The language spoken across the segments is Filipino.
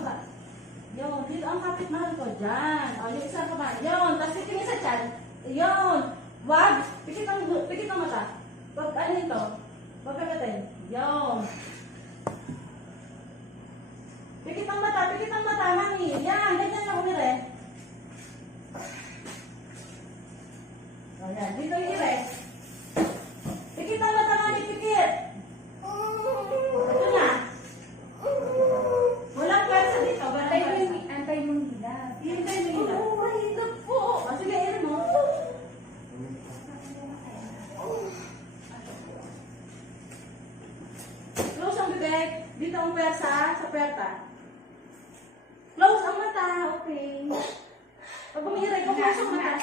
baba. Yun, dito ang kapit mahal ko. Diyan. O, yung isa pa ba? Yun, tapos titingin sa tiyan. Yun. Wag. Pikit ang mata. Pag ano ito? Wag kagatin. Yun. Pikit ang mata, mami. Yan, ganyan na umire. O, yan. Dito yung ire. Pikit ang mata, mami. Pikit. Ito na. Walang pwersa dito. Antay mong hila. Hintay mo hila. Mahirap po. O, sige, irin mo. Close ang bibig. Dito ang pwersa. Sa pwerta. Close ang mata. Okay. Pag umiiray, close ang mata.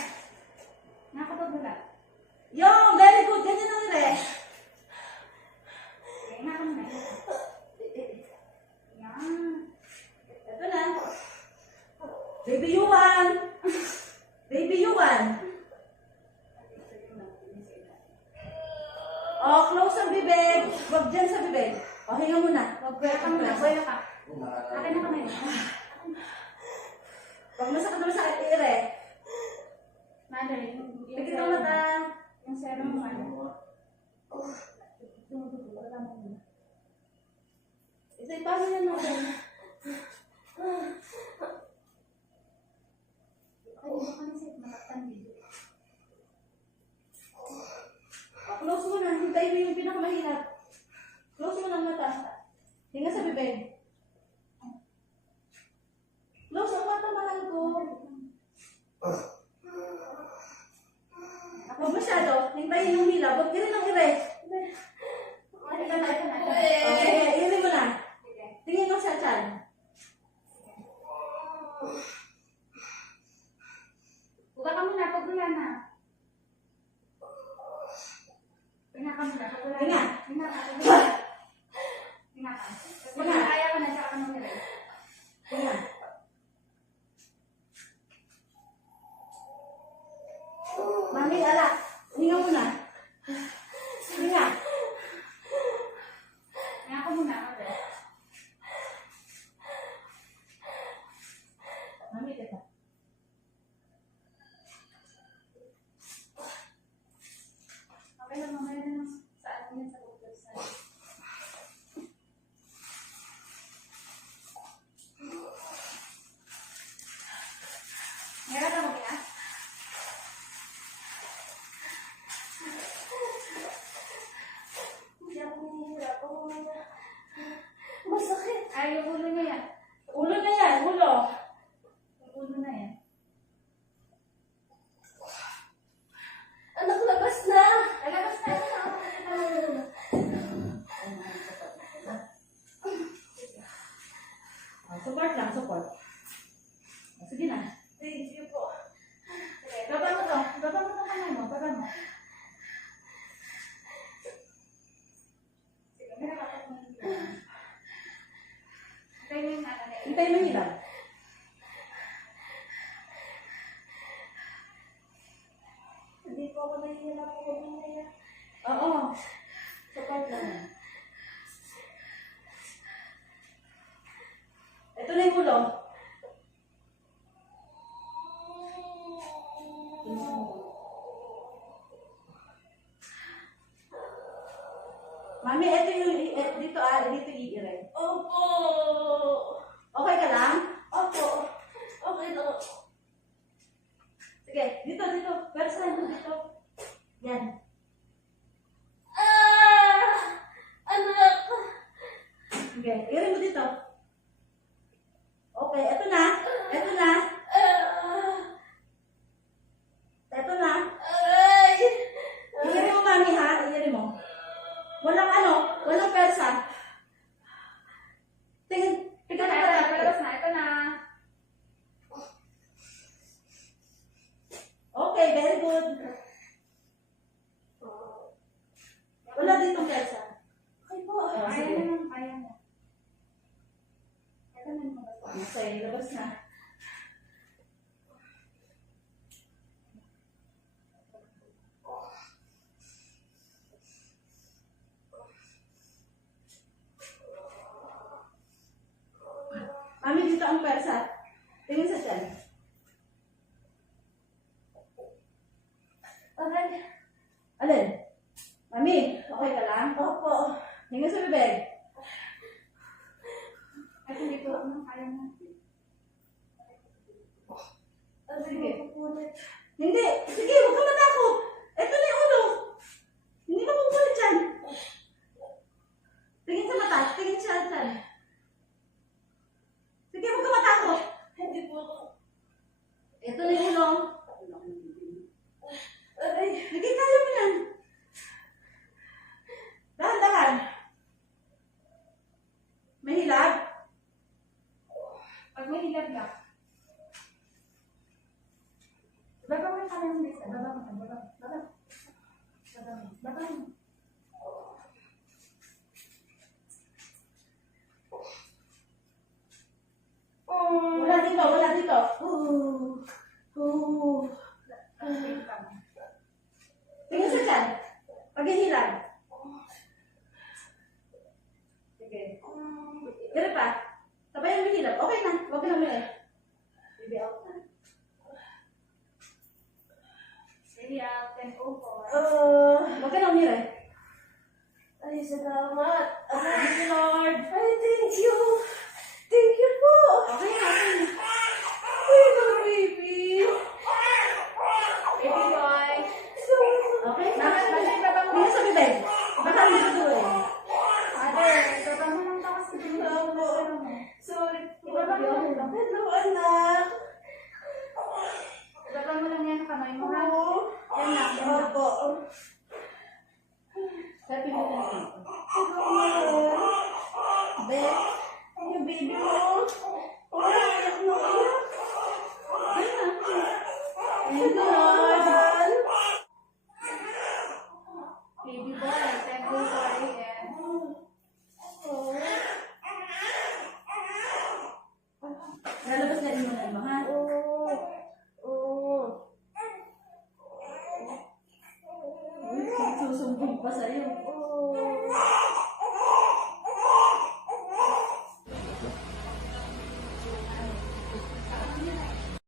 Nakapagula. Yung, very good. Ganyan ang ire. Okay, nakamuna. Yan. Ito na. Baby Yuan. Baby Yuan. O, close ang bibig. Huwag dyan sa bibig. O, hinga muna. Buwela ka muna. Buwela ka. Akin na kamay. Pag masakit naman sa ire. Madali. Pikit ang mata. Yung serum mo ano. Tumutubo. Wala mo muna. Ito, paano yan natin? Ay, baka nasip mataktan dito. Close mo na. Hintayin mo yung pinakamahirap. Close mo na ang mata. Hinga sa bibig. Close ang mata, mahal ko. Huwag masyado. Hintayin yung hila. Huwag ganun ang ire. Ito na. Okay, irin mo na. Tingin mo sa tiyan. Buka ka muna. Pagula na. Hinga ka muna. Pagula Hinga. na. Hinga ka. Pagula. Hinga ka. Pag kaya ka na, tsaka ka nung nilay. Hinga. Mami, ala. Hinga muna. Hinga. Hinga ka muna. Okay. Mami, kita. Okay lang, mamaya na lang. Saan mo yan sa doktor sa'yo? Meron ka mag-ina? Hindi ako mahihirap. Masakit. Ay, yung ulo niya yan. Ulo na yan, ulo. Yung ulo na yan. Anak, labas na. Lalabas na. Support lang, support. Sige na. Thank you po. Okay, baba mo to. Baba mo to kamay mo. Baba mo. Sige, may nakakat mo yung hila. Hintay mo yung ano na yun. Hintay mo hila. Hindi po ako nahihirap ako mamaya. Oo. Support lang yan. Ito na yung ulo. Mami, ito yung, dito iirin. Opo! Okay ka lang? Opo! Okay na. Sige, dito. Pwersahan mo dito. Yan. Anak! Sige, irin mo dito. Okay, ito na. Ito na. Ito na. Aray! Iirin mo, mami, ha? Iirin mo. Walang persa. Tingin, Ito na, palabas na. Ito na. Okay, very good. Wala ditong persa. Okay po. Kaya naman, kaya mo. Ito na naman. Okay, labas na. Mami, ang persa. Tingin sa tiyan. Aray. Alin? Mami, okay ka lang? Opo. Tingin sa bibig. Ay, hindi ko kaya na. Sige. Hindi. Sige, huwag ka matakot. Ito na yung ulo. Hindi ka pupulit dyan. Tingin sa mata. Tingin sa tiyan. Sige, huwag ka matakot. Hindi po. Ito na yung ulo. Sige, kaya mo yan. Dahan-dahan. May hilab? Pag may hilab ka. Baba mo yung kamay mo, Lisa. Baba mo. Baba. Baba. Baba mo. Baba mo. Wala dito, wala dito. Tingin sa tiyan. Paghihilab. Sige. Pero pa. Sabayan mo hilab. Okay na. Huwag ka na muli. Baby out na. Baby out. 10:04. Huwag ka na umire. Ay, salamat. Thank you, Lord. Ay, thank you. Thank you po. Okay na, okay na. Ay, no, baby. Baby boy. Okay? Bakit baba mo? Tingin sa bibig. Baka hindi ko tuloy. Father, baba mo lang ako sa baby. Opo. Sorry po. Ibaba mo lang. Hello, anak. Baba mo lang yan ang kamay mo, ha? Oo. Yan lang, yan lang. Opo. Happy mo na dito. Hello, mahal. Be, Yung baby mo. Oh, anak mo. okay na. Thank you, Lord. Baby boy, 10:04 a.m. Oh. Lalabas na rin mo na iba, ha? Oh. Oh. Uy, susumbong pa sa'yo. Oh.